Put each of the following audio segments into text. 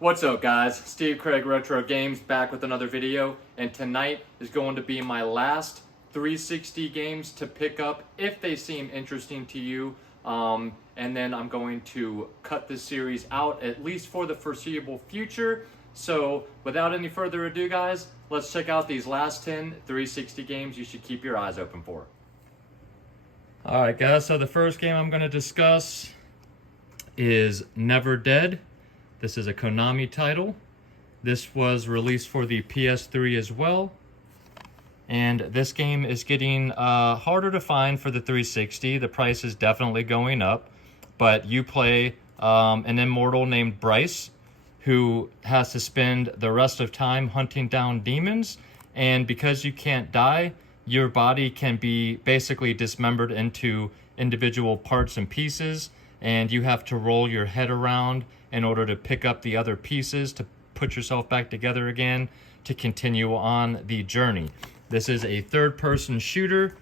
What's up guys, Steve Craig Retro Games back with another video, and tonight is going to be my last 360 games to pick up if they seem interesting to you, and then I'm going to cut this series out at least for the foreseeable future. So without any further ado guys, let's check out these last 10 360 games you should keep your eyes open for. Alright guys, so the first game I'm going to discuss is NeverDead. This is a Konami title. This was released for the PS3 as well. And this game is getting harder to find for the 360. The price is definitely going up. But you play an immortal named Bryce, who has to spend the rest of time hunting down demons. And because you can't die, your body can be basically dismembered into individual parts and pieces. And you have to roll your head around in order to pick up the other pieces to put yourself back together again to continue on the journey. This is a third-person shooter,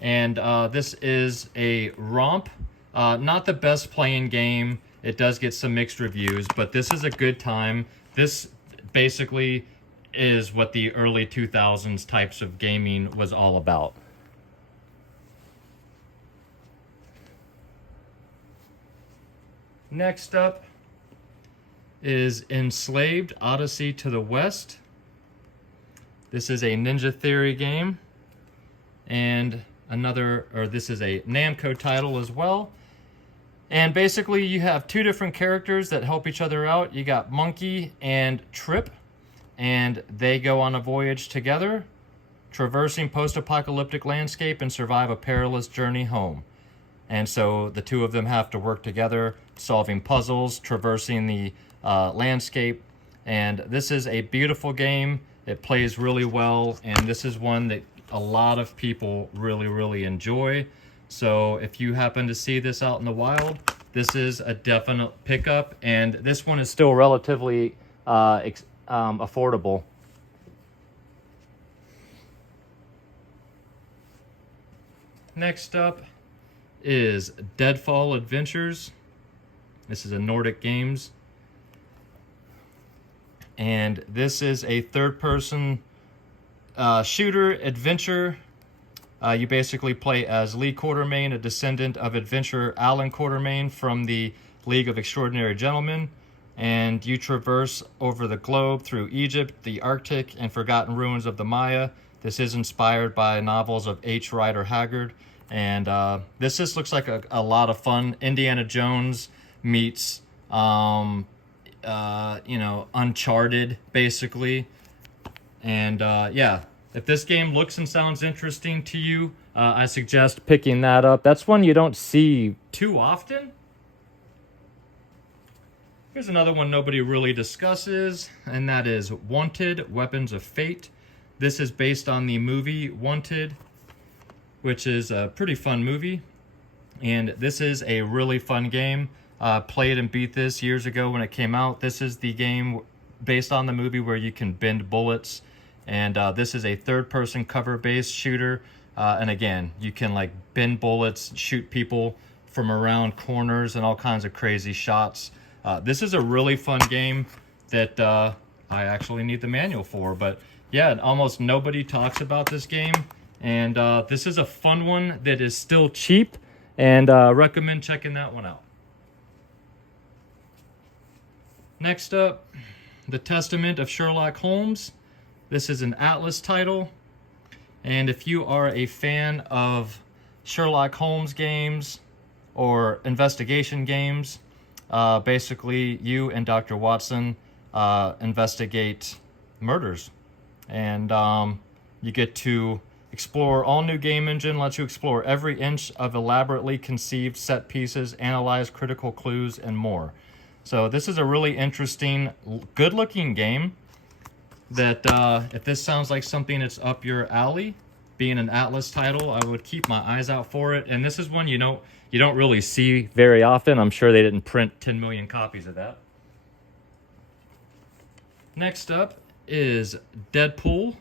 and this is a romp. Not the best playing game. It does get some mixed reviews, but this is a good time. This basically is what the early 2000s types of gaming was all about. Next up is Enslaved, Odyssey to the West. This is a Ninja Theory game, and this is a Namco title as well. And basically you have two different characters that help each other out. You got Monkey and Trip, and they go on a voyage together, traversing post-apocalyptic landscape and survive a perilous journey home. And so the two of them have to work together, solving puzzles, traversing the landscape. And this is a beautiful game. It plays really well, and this is one that a lot of people really enjoy. So if you happen to see this out in the wild, this is a definite pickup, and this one is still relatively affordable. Next up is Deadfall Adventures. This is a Nordic Games. And this is a third-person shooter adventure. You basically play as Lee Quartermain, a descendant of adventurer Alan Quartermain from the League of Extraordinary Gentlemen. And you traverse over the globe through Egypt, the Arctic, and forgotten ruins of the Maya. This is inspired by novels of H. Rider Haggard. And this just looks like a lot of fun. Indiana Jones meets, Uncharted, basically. And yeah, if this game looks and sounds interesting to you, I suggest picking that up. That's one you don't see too often. Here's another one nobody really discusses, and that is Wanted, Weapons of Fate. This is based on the movie Wanted, which is a pretty fun movie, and this is a really fun game. Played and beat this years ago when it came out. This is the game based on the movie where you can bend bullets, and this is a third-person cover-based shooter, and again, you can like bend bullets, shoot people from around corners, and all kinds of crazy shots. This is a really fun game that I actually need the manual for, but yeah, almost nobody talks about this game. And this is a fun one that is still cheap, and recommend checking that one out. Next up, The Testament of Sherlock Holmes. This is an Atlas title, and if you are a fan of Sherlock Holmes games or investigation games, basically you and Dr. Watson investigate murders, and you get to explore all new game engine, lets you explore every inch of elaborately conceived set pieces, analyze critical clues, and more. So this is a really interesting, good-looking game that if this sounds like something that's up your alley, being an Atlas title, I would keep my eyes out for it. And this is one you don't really see very often. I'm sure they didn't print 10 million copies of that. Next up is Deadpool.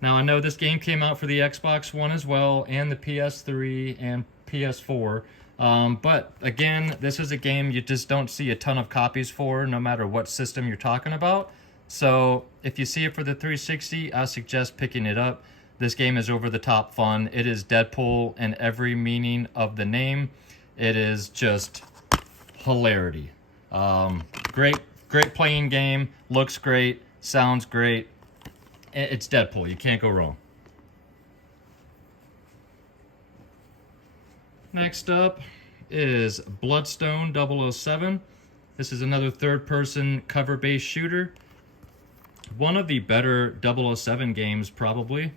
Now, I know this game came out for the Xbox One as well, and the PS3 and PS4. But again, this is a game you just don't see a ton of copies for, no matter what system you're talking about. So if you see it for the 360, I suggest picking it up. This game is over the top fun. It is Deadpool in every meaning of the name. It is just hilarity. Great playing game. Looks great. Sounds great. It's Deadpool. You can't go wrong. Next up is Bloodstone 007. This is another third-person cover-based shooter. One of the better 007 games, probably.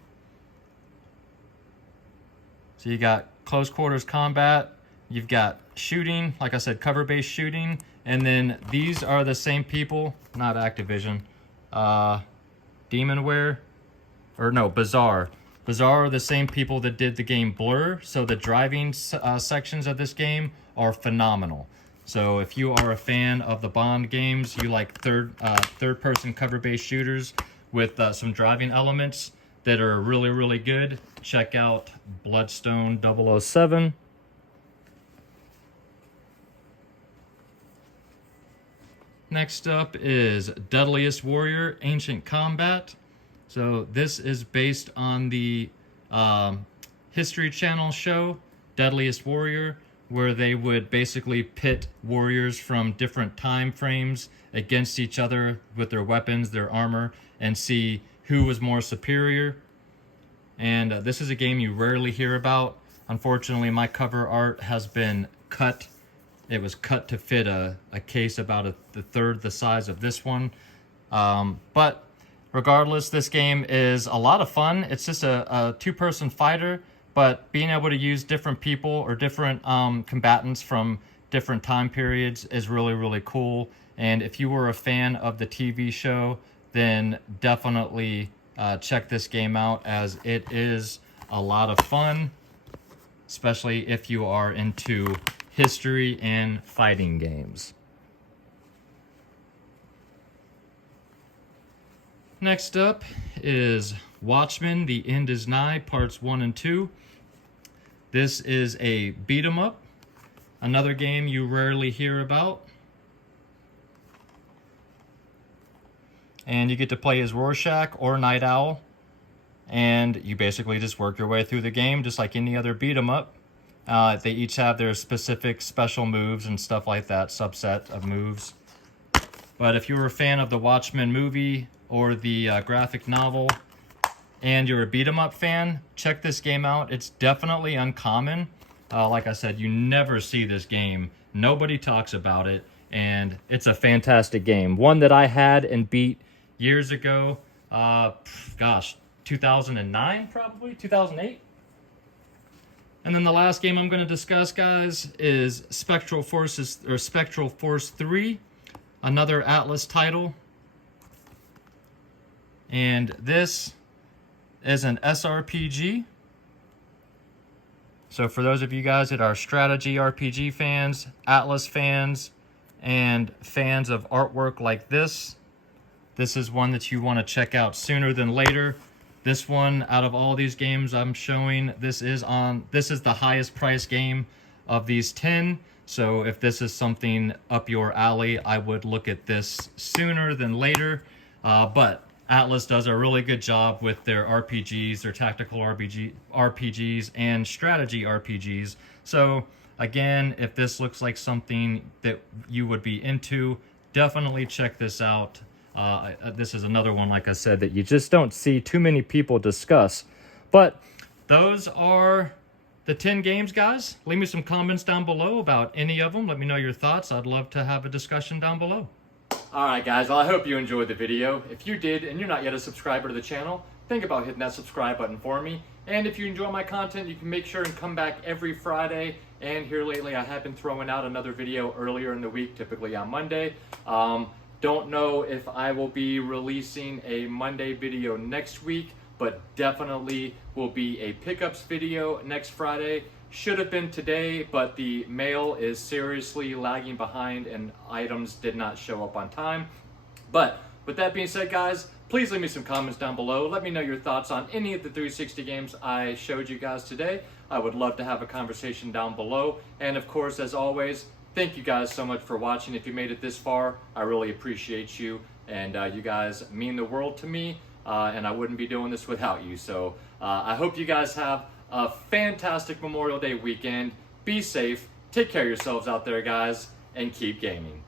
So you got close quarters combat, you've got shooting, like I said, cover-based shooting, and then these are the same people, not Activision, Demonware, or no, Bizarre. Bizarre are the same people that did the game Blur, so the driving sections of this game are phenomenal. So if you are a fan of the Bond games, you like third-person cover-based shooters with some driving elements that are really good, check out Bloodstone 007. Next up is Deadliest Warrior, Ancient Combat. So this is based on the History Channel show, Deadliest Warrior, where they would basically pit warriors from different time frames against each other with their weapons, their armor, and see who was more superior. And this is a game you rarely hear about. Unfortunately, my cover art has been cut. It was cut to fit a case about the third the size of this one. But regardless, this game is a lot of fun. It's just a two-person fighter, but being able to use different people or different combatants from different time periods is really cool. And if you were a fan of the TV show, then definitely check this game out, as it is a lot of fun, especially if you are into history and fighting games. Next up is Watchmen, The End Is Nigh, Parts 1 and 2. This is a beat 'em up, another game you rarely hear about. And you get to play as Rorschach or Night Owl, and you basically just work your way through the game just like any other beat 'em up. They each have their specific special moves and stuff like that, subset of moves. But if you're a fan of the Watchmen movie or the graphic novel, and you're a beat 'em up fan, check this game out. It's definitely uncommon. Like I said, you never see this game. Nobody talks about it, and it's a fantastic game. One that I had and beat years ago. Gosh, 2009 probably, 2008. And then the last game I'm going to discuss, guys, is Spectral Force 3, another Atlas title. And this is an SRPG. So for those of you guys that are strategy RPG fans, Atlas fans, and fans of artwork like this is one that you want to check out sooner than later. This one, out of all these games I'm showing, this is the highest price game of these 10. So if this is something up your alley, I would look at this sooner than later. But Atlas does a really good job with their RPGs, their tactical RPGs, and strategy RPGs. So again, if this looks like something that you would be into, definitely check this out. This is another one, like I said, that you just don't see too many people discuss. But those are the 10 games, guys. Leave me some comments down below about any of them. Let me know your thoughts. I'd love to have a discussion down below. Alright guys, well I hope you enjoyed the video. If you did and you're not yet a subscriber to the channel, think about hitting that subscribe button for me. And if you enjoy my content, you can make sure and come back every Friday. And here lately I have been throwing out another video earlier in the week, typically on Monday. Don't know if I will be releasing a Monday video next week, but definitely will be a pickups video next Friday. Should have been today, but the mail is seriously lagging behind and items did not show up on time. But with that being said, guys, please leave me some comments down below. Let me know your thoughts on any of the 360 games I showed you guys today. I would love to have a conversation down below. And of course, as always, thank you guys so much for watching. If you made it this far, I really appreciate you. And you guys mean the world to me. And I wouldn't be doing this without you. So I hope you guys have a fantastic Memorial Day weekend. Be safe. Take care of yourselves out there, guys. And keep gaming.